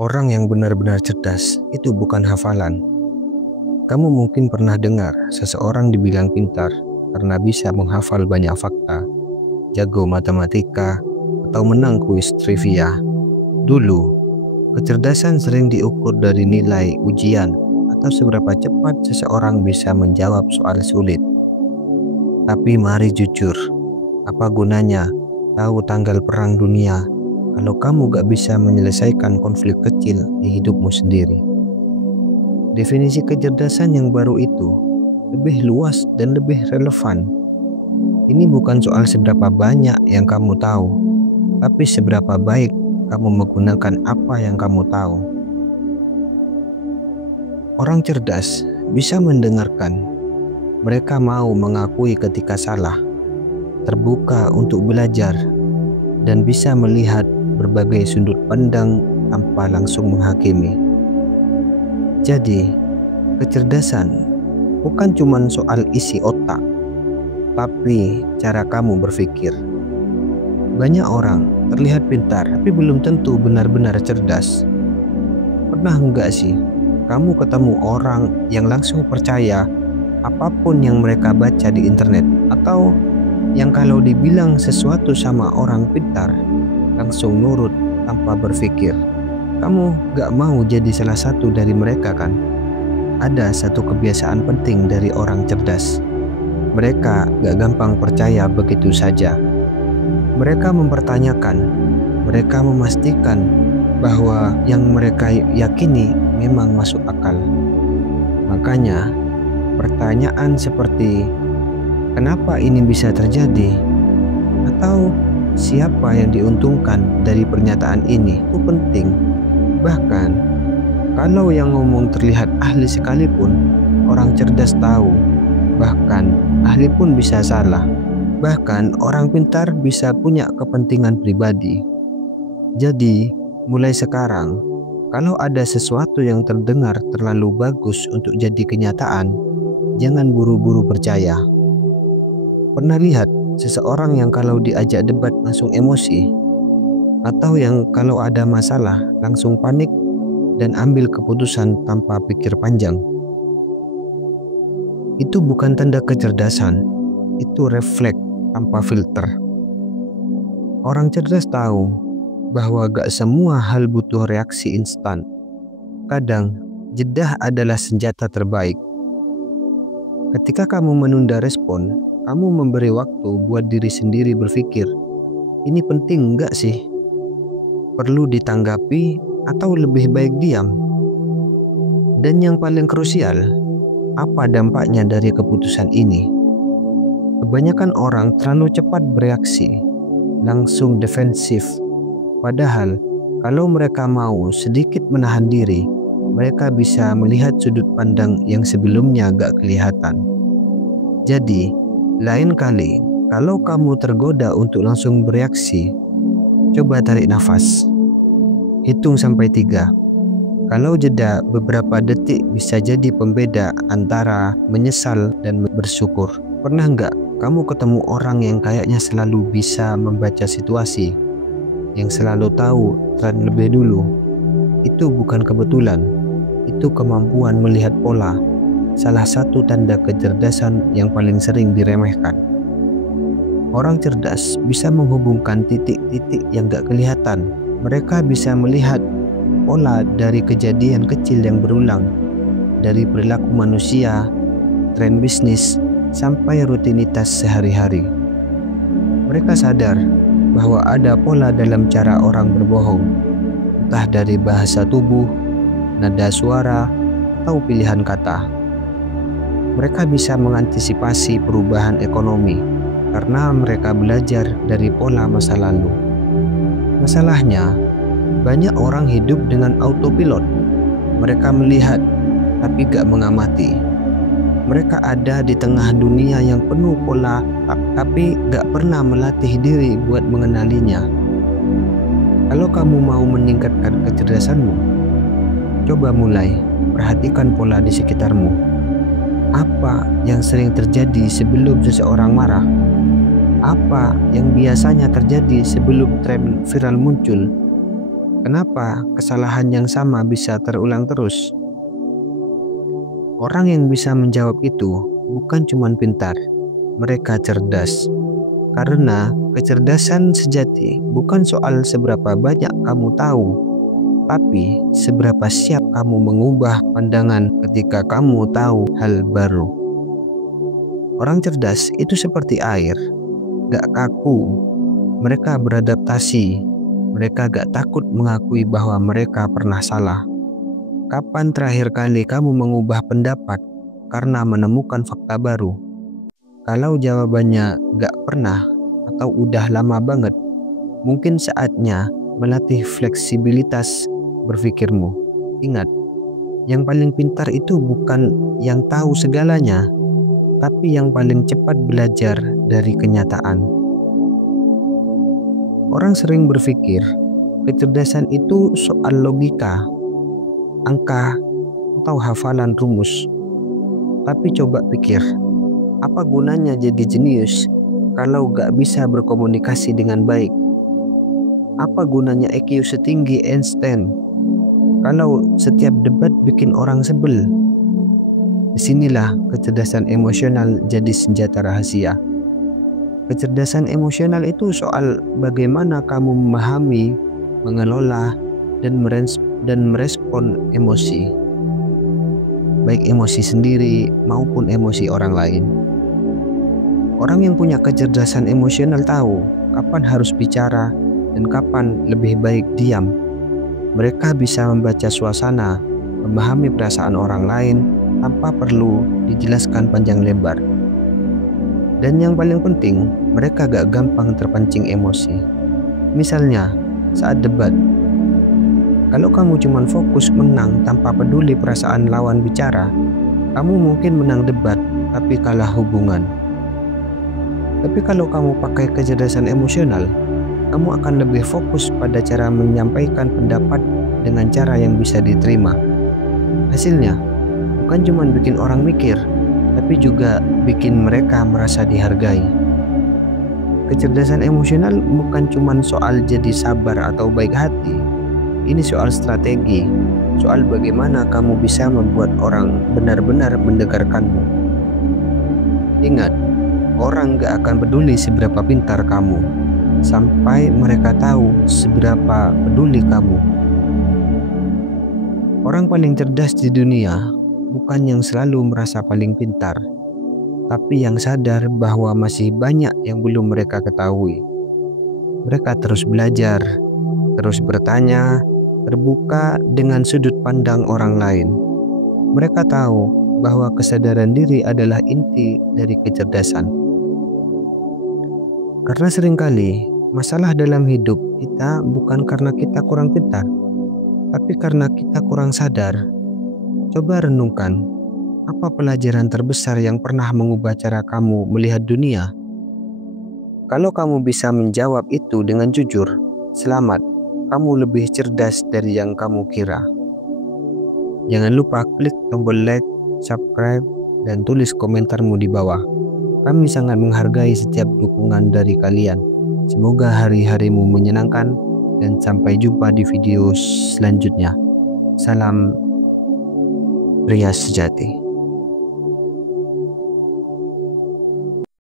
Orang yang benar-benar cerdas itu bukan hafalan. Kamu mungkin pernah dengar seseorang dibilang pintar karena bisa menghafal banyak fakta, jago matematika, atau menang kuis trivia. Dulu, kecerdasan sering diukur dari nilai ujian atau seberapa cepat seseorang bisa menjawab soal sulit. Tapi mari jujur, apa gunanya tahu tanggal perang dunia kalau kamu gak bisa menyelesaikan konflik kecil di hidupmu sendiri? Definisi kecerdasan yang baru itu lebih luas dan lebih relevan. Ini bukan soal seberapa banyak yang kamu tahu, tapi seberapa baik kamu menggunakan apa yang kamu tahu. Orang cerdas bisa mendengarkan. Mereka mau mengakui ketika salah, terbuka untuk belajar, dan bisa melihat berbagai sudut pandang tanpa langsung menghakimi. Jadi, kecerdasan bukan cuma soal isi otak, tapi cara kamu berpikir. Banyak orang terlihat pintar, tapi belum tentu benar-benar cerdas. Pernah enggak sih kamu ketemu orang yang langsung percaya apapun yang mereka baca di internet, atau yang kalau dibilang sesuatu sama orang pintar langsung nurut tanpa berpikir? Kamu gak mau jadi salah satu dari mereka kan? Ada satu kebiasaan penting dari orang cerdas. Mereka gak gampang percaya begitu saja. Mereka mempertanyakan, mereka memastikan bahwa yang mereka yakini memang masuk akal. Makanya, pertanyaan seperti kenapa ini bisa terjadi? Atau siapa yang diuntungkan dari pernyataan ini itu penting. Bahkan, kalau yang ngomong terlihat ahli sekalipun, orang cerdas tahu. Bahkan, ahli pun bisa salah. Bahkan, orang pintar bisa punya kepentingan pribadi. Jadi, mulai sekarang, kalau ada sesuatu yang terdengar terlalu bagus untuk jadi kenyataan, jangan buru-buru percaya. Pernah lihat seseorang yang kalau diajak debat langsung emosi? Atau yang kalau ada masalah langsung panik dan ambil keputusan tanpa pikir panjang? Itu bukan tanda kecerdasan, itu refleks tanpa filter. Orang cerdas tahu bahwa gak semua hal butuh reaksi instan. Kadang, jeda adalah senjata terbaik. Ketika kamu menunda respon, kamu memberi waktu buat diri sendiri berpikir, ini penting enggak sih? Perlu ditanggapi atau lebih baik diam? Dan yang paling krusial, apa dampaknya dari keputusan ini? Kebanyakan orang terlalu cepat bereaksi, langsung defensif. Padahal, kalau mereka mau sedikit menahan diri, mereka bisa melihat sudut pandang yang sebelumnya gak kelihatan. Jadi, lain kali, kalau kamu tergoda untuk langsung bereaksi, coba tarik nafas. Hitung sampai 3. Kalau jeda beberapa detik bisa jadi pembeda antara menyesal dan bersyukur. Pernah nggak kamu ketemu orang yang kayaknya selalu bisa membaca situasi, yang selalu tahu tren lebih dulu? Itu bukan kebetulan, itu kemampuan melihat pola. Salah satu tanda kecerdasan yang paling sering diremehkan. Orang cerdas bisa menghubungkan titik-titik yang gak kelihatan. Mereka bisa melihat pola dari kejadian kecil yang berulang, dari perilaku manusia, tren bisnis, sampai rutinitas sehari-hari. Mereka sadar bahwa ada pola dalam cara orang berbohong, entah dari bahasa tubuh, nada suara, atau pilihan kata. Mereka bisa mengantisipasi perubahan ekonomi karena mereka belajar dari pola masa lalu. Masalahnya, banyak orang hidup dengan autopilot. Mereka melihat, tapi gak mengamati. Mereka ada di tengah dunia yang penuh pola, tapi gak pernah melatih diri buat mengenalinya. Kalau kamu mau meningkatkan kecerdasanmu, coba mulai perhatikan pola di sekitarmu. Apa yang sering terjadi sebelum seseorang marah? Apa yang biasanya terjadi sebelum tren viral muncul? Kenapa kesalahan yang sama bisa terulang terus? Orang yang bisa menjawab itu bukan cuma pintar, mereka cerdas. Karena kecerdasan sejati bukan soal seberapa banyak kamu tahu, tapi seberapa siap kamu mengubah pandangan ketika kamu tahu hal baru. Orang cerdas itu seperti air, gak kaku. Mereka beradaptasi. Mereka gak takut mengakui bahwa mereka pernah salah. Kapan terakhir kali kamu mengubah pendapat karena menemukan fakta baru? Kalau jawabannya gak pernah atau udah lama banget, mungkin saatnya melatih fleksibilitas berpikirmu. Ingat, yang paling pintar itu bukan yang tahu segalanya, tapi yang paling cepat belajar dari kenyataan. Orang sering berpikir kecerdasan itu soal logika, angka, atau hafalan rumus. Tapi coba pikir, apa gunanya jadi jenius kalau gak bisa berkomunikasi dengan baik? Apa gunanya IQ setinggi Einstein kalau setiap debat bikin orang sebel? Disinilah kecerdasan emosional jadi senjata rahasia. Kecerdasan emosional itu soal bagaimana kamu memahami, mengelola, dan merespon emosi. Baik emosi sendiri maupun emosi orang lain. Orang yang punya kecerdasan emosional tahu kapan harus bicara dan kapan lebih baik diam. Mereka bisa membaca suasana, memahami perasaan orang lain tanpa perlu dijelaskan panjang lebar. Dan yang paling penting, mereka gak gampang terpancing emosi. Misalnya, saat debat, kalau kamu cuma fokus menang tanpa peduli perasaan lawan bicara, kamu mungkin menang debat tapi kalah hubungan. Tapi kalau kamu pakai kecerdasan emosional, kamu akan lebih fokus pada cara menyampaikan pendapat dengan cara yang bisa diterima. Hasilnya, bukan cuma bikin orang mikir, tapi juga bikin mereka merasa dihargai. Kecerdasan emosional bukan cuma soal jadi sabar atau baik hati. Ini soal strategi, soal bagaimana kamu bisa membuat orang benar-benar mendengarkanmu. Ingat, orang gak akan peduli seberapa pintar kamu, sampai mereka tahu seberapa peduli kamu. Orang paling cerdas di dunia bukan yang selalu merasa paling pintar, tapi yang sadar bahwa masih banyak yang belum mereka ketahui. Mereka terus belajar, terus bertanya, terbuka dengan sudut pandang orang lain. Mereka tahu bahwa kesadaran diri adalah inti dari kecerdasan. Karena seringkali masalah dalam hidup kita bukan karena kita kurang pintar, tapi karena kita kurang sadar. Coba renungkan, apa pelajaran terbesar yang pernah mengubah cara kamu melihat dunia? Kalau kamu bisa menjawab itu dengan jujur, selamat, kamu lebih cerdas dari yang kamu kira. Jangan lupa klik tombol like, subscribe, dan tulis komentarmu di bawah. Kami sangat menghargai setiap dukungan dari kalian. Semoga hari-harimu menyenangkan dan sampai jumpa di video selanjutnya. Salam pria sejati.